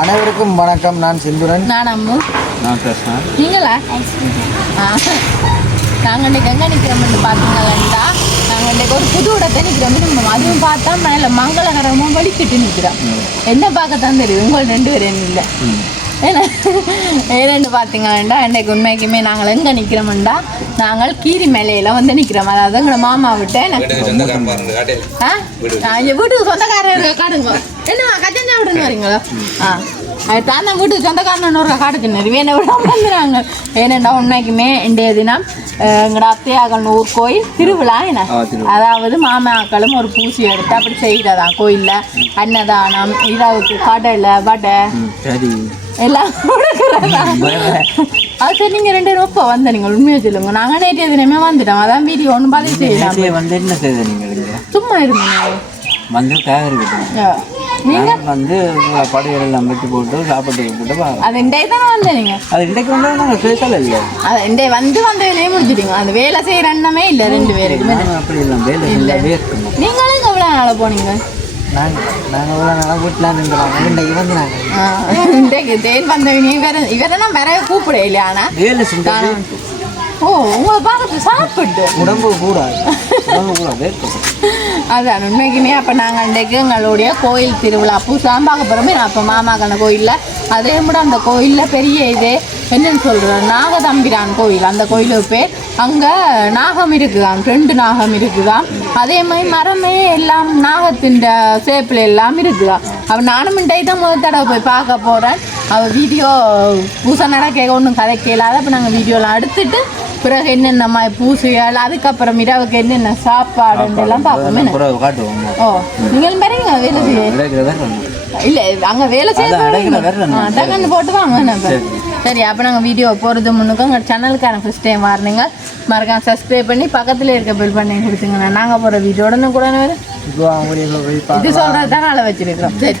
அனைவருக்கும் வணக்கம். நான் சிந்துரன். நான் அம்மு. நான் கிருஷ்ணா. நீங்களா? நாங்கள் இன்றைக்கு எங்கே நிற்கிறோம்னு பார்த்தீங்களா, நாங்கள் இன்றைக்கு ஒரு புது இடத்தை நிற்கிறோம். அதுவும் பார்த்தா மேலே மங்களகரமும் வலிக்கிட்டு நிற்கிறோம். என்ன பார்க்கத்தான் தெரியும், உங்கள் 2 பேரும் இல்லை. ஏன்னு பார்த்தீங்கன்னா இன்றைக்கு உண்மைக்குமே நாங்கள் எங்கே நிற்கிறோம்டா, நாங்கள் கீரி மேலையில் வந்து நிற்கிறோம். அதாவது எங்களோட மாமா விட்டு வீட்டுக்கு சொந்தக்காரர் காடுங்க. என்ன கஜஞ்சா விடுங்க வரீங்களோ? அது தான் வீட்டுக்கு சொந்தக்காரன் ஒரு காடுக்கு நிறைய விடாமல் வந்துடுறாங்க. ஏனெண்டா உண்மைக்குமே இன்றைய தினம் எங்களோட அத்தையாகல் ஊர் கோயில் திருவிழா. என்ன அதாவது மாமாக்களும் ஒரு பூசி எடுத்து அப்படி செய்கிறதான் கோயிலில் அன்னதானம், இரவுக்கு கடலை வடை எல்லாம் கொடுக்குறதா. அது சரி, நீங்கள் 2 பேரும் எப்போ வந்த நீங்கள் உண்மையை சொல்லுங்க. நாங்கள் நேற்றைய தினமே வந்துட்டோம். அதான் வீடியோ ஒன்று பார்த்து செய்யலாம். வந்து என்ன செய்த நீங்கள் சும்மா இருந்தீங்க வந்து நீங்கள் வந்து படைகள் எல்லாம் வெட்டி போட்டு சாப்பாடு போட்டு அது இன்றைக்கு தானே வந்தேன். நீங்கள் அது இன்றைக்கு வந்தால் நாங்கள் பேசல இல்லை. அது இன்றைய வந்த வேலையே முடிச்சிட்டீங்க. அந்த வேலை செய்கிற எண்ணமே இல்லை 2 பேருக்குமே. அப்படி இல்லை, வேலை இல்லை. நீங்களும் எவ்வளோ நாளாக போனீங்க? நாங்கள் இவ்வளோ நாளாக வீட்டில் நின்றுவாங்க. இன்றைக்கு வந்து நாங்கள் இன்றைக்கு தேன் வந்தவங்க இவரை வேற கூப்பிட இல்லையா? ஆனால் வேலை செஞ்சாங்க. ஓ, உங்களை பார்த்து சாப்பிட்டு உடம்பு கூடாது. அதான் உண்மைக்குமே. அப்போ நாங்கள் இன்றைக்கு எங்களுடைய கோயில் திருவிழா பூசாம் பார்க்க போகிறோமே. அப்போ மாமாக்கான கோயிலில் அதே கூட அந்த கோயிலில் பெரிய இது என்னன்னு சொல்கிறோம், நாகதம்பிரான் கோயில். அந்த கோயிலுக்கு பேர். அங்கே நாகம் இருக்குதான், 2 நாகம் இருக்குதான். அதே மாதிரி மரமே எல்லாம் நாகத்தின் ஷேப்பில் எல்லாம் இருக்குதான். அப்போ நானும் இன்றைக்கு தான் முதல் தடவை போய் பார்க்க போகிறேன். அவள் வீடியோ பூசை நடக்க ஒன்றும் கதை கேளாத. அப்போ நாங்கள் வீடியோலாம் எடுத்துட்டு பிறகு என்னென்ன பூசைகள், அதுக்கப்புறம் இரவுக்கு என்னென்ன சாப்பாடுலாம் பார்ப்போமே. ஓ, நீங்கள் பாருங்க வேலை செய்ய இல்லை, அங்கே வேலை செய்ய போட்டு வாங்க. சரி, அப்போ நாங்கள் வீடியோ போகிறது முன்னுக்கு உங்கள் சேனலுக்கான ஃபஸ்ட் டைம் வரணுங்க. மறக்காம சப்ஸ்கிரைப் பண்ணி பக்கத்தில் இருக்க பெல் பண்ணி கொடுத்துங்கண்ணா. நாங்கள் போகிற வீடியோ உடனே கூட இது சொல்கிறது தான் நாளை வச்சுருக்கிறோம். சரி,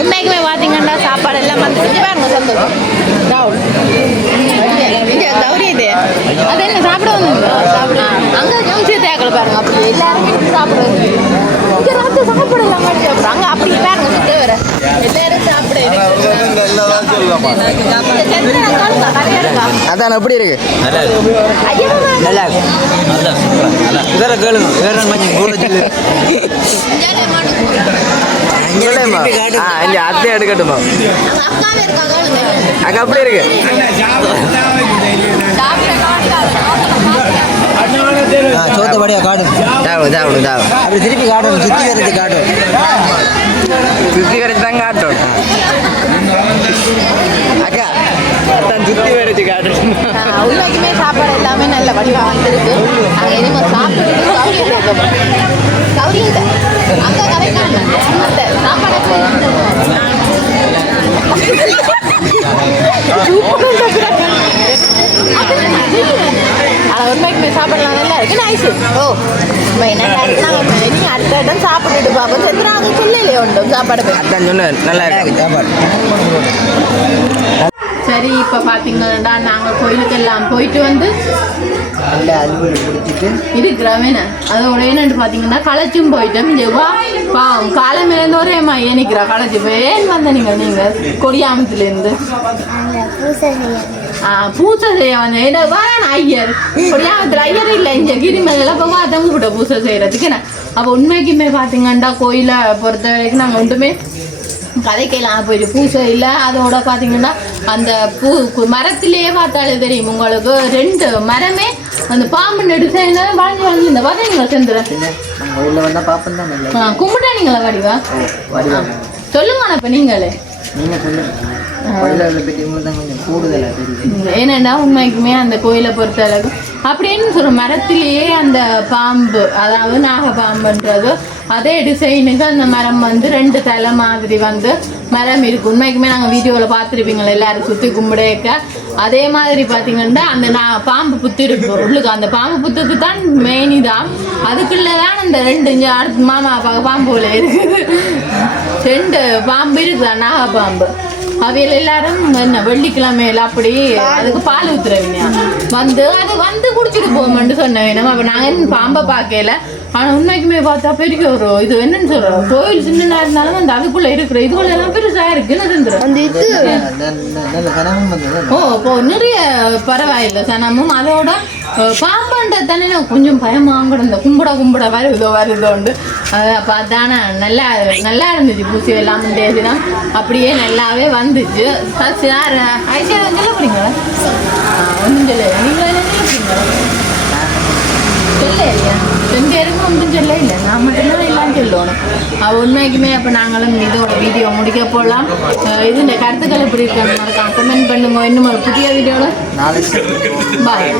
உண்மைக்குமே பார்த்தீங்கன்னா சாப்பாடு எல்லாம் வந்து செஞ்சு பாருங்க சந்தோஷம் கௌரி இது அது என்ன சாப்பிட வந்து அங்கே ஜங்சி தேக்கல பாருங்க அப்படி எல்லாருமே சாப்பிடுறது இங்கே ராத்திரி சாப்பிடலாம் சாப்பிட்றோம் அங்கே அப்படி பாருங்க சுற்றி வர எல்லாரும் சாப்பிட அதான் எப்படி இருக்கு நல்லா இருக்கு வேற கேளுங்க வேற அத்தை எடுக்கட்டுமா அக்கா அப்படி இருக்கு சோத்தபடியா காடும் அப்படி திருப்பி காட்டணும் சுத்தி வரைச்சு காட்டும் சுத்தி வரைச்சு தான் காட்டும் அக்கா தான் சுத்தி வரைச்சு காட்டும் உள்ளக்குமே சாப்பாடு எல்லாமே நல்ல வடிவா வந்துருக்கு அங்கே இனிமேல் சாப்பிட்டு கௌரி அங்கே கதைக்கான அந்த சாப்பாடு உண்மைக்குமே சாப்பிடலாம் நல்லா இருக்கு நைஸ் ஓ நல்லா இருக்கு நீ அடுத்த இடம் சாப்பிட்டுட்டு பார்ப்போம் செத்துனா அது சொல்லலையே உண்டு சாப்பாடு அதான் சொன்னேன் நல்லா இருக்கு சாப்பாடு சரி இப்போ பார்த்தீங்கன்னா நாங்கள் கோயிலுக்கு எல்லாம் போயிட்டு வந்து இருக்கிறவன அதோட என்னன்னு பார்த்தீங்கன்னா களைச்சும் போயிட்டோம் எவ்வா பாவம் காலமேலேருந்து ஒரே ஏனிக்கிறா களைச்சி போய் ஏன் வந்த நீங்கள் கொடியாமத்துலேருந்து பூசை செய்ய வந்தேன் என்னவா ஐயர் கொடியாமத்தில் ஐயர் இல்லை இங்கே கிரிமலையில் இப்போ பார்த்தவங்க கூட பூசை செய்கிறதுக்கு அப்போ உண்மைக்குமே பார்த்தீங்கன்னா கோயிலை பொறுத்த வரைக்கும் நாங்கள் ஒன்றுமே கதைக்கெல்லாம் போயிட்டு பூசை இல்லை அதோட பார்த்தீங்கன்னா அந்த மரத்திலேயே பார்த்தாலே தெரியும் உங்களுக்கு 2 மரமே அந்த பாம்பு நெடுசைன் வளைஞ்சு வளைஞ்சு இந்த பார்த்தீங்களா செந்துறேன் கும்பிட்டானீங்களா வடிவா சொல்லுங்க இப்போ நீங்களே ஏன்னா உண்மைக்குமே அந்த கோயிலை பொறுத்த அளவுக்கு அப்படின்னு சொல்ற மரத்திலேயே அந்த பாம்பு அதாவது நாகப்பாம்புன்றது அதே டிசைனுக்கு அந்த மரம் வந்து 2 தலை மாதிரி வந்து மரம் இருக்கு உண்மைக்குமே நாங்கள் வீடியோவில் பார்த்துருப்பீங்களா எல்லாரும் சுற்றி கும்பிடேக்க அதே மாதிரி பார்த்தீங்கன்னா அந்த பாம்பு புத்து இருக்கு உள்ளுக்கு அந்த பாம்பு புத்துக்கு தான் மெயின் இதான் அதுக்குள்ளே தான் அந்த 2 இங்கே அடுத்து மாமா பாம்புல இருக்குது 2 பாம்பு இருக்குதா நாகப்பாம்பு அவையில் எல்லாரும் என்ன வெள்ளிக்கிழமையில அப்படி அதுக்கு பால் ஊத்துறவங்க வந்து அது வந்து குடிச்சிட்டு போவோம்னு சொன்னேன் அப்போ நாங்கள் பாம்பை பார்க்கல ஆனால் உண்மைக்குமே பார்த்தா பெரிய ஒரு இது என்னன்னு சொல்கிறோம் கோயில் சின்னனா இருந்தாலும் அந்த அதுக்குள்ளே இருக்கிற இதுக்குள்ள எல்லாம் பெருசாக இருக்குன்னு அந்த இது ஓ இப்போ நிறைய பரவாயில்லை சனமும் அதோட பாம்புன்ற தானே கொஞ்சம் பயமாக கூட இந்த கும்பிட வருதோண்டு அதை பார்த்தானா நல்லா இருந்துச்சு பூசி எல்லாம் தேதிதான் அப்படியே நல்லாவே வந்துச்சு ஐசியா சொல்ல போறீங்களா ஒன்றும் சொல்ல நீங்களே சொல்ல இல்லையா 2 பேருக்கும் ஒன்றும் சொல்ல இல்லை நான் மட்டும்தான் எல்லாம் சொல்லணும் உண்மைக்குமே அப்போ நாங்களும் இதோட வீடியோ முடிக்க போகலாம் இதுன்ற கருத்துக்கள் எப்படி இருக்காங்க கமெண்ட் பண்ணுங்க இன்னும் ஒரு புதிய வீடியோவில் பாய்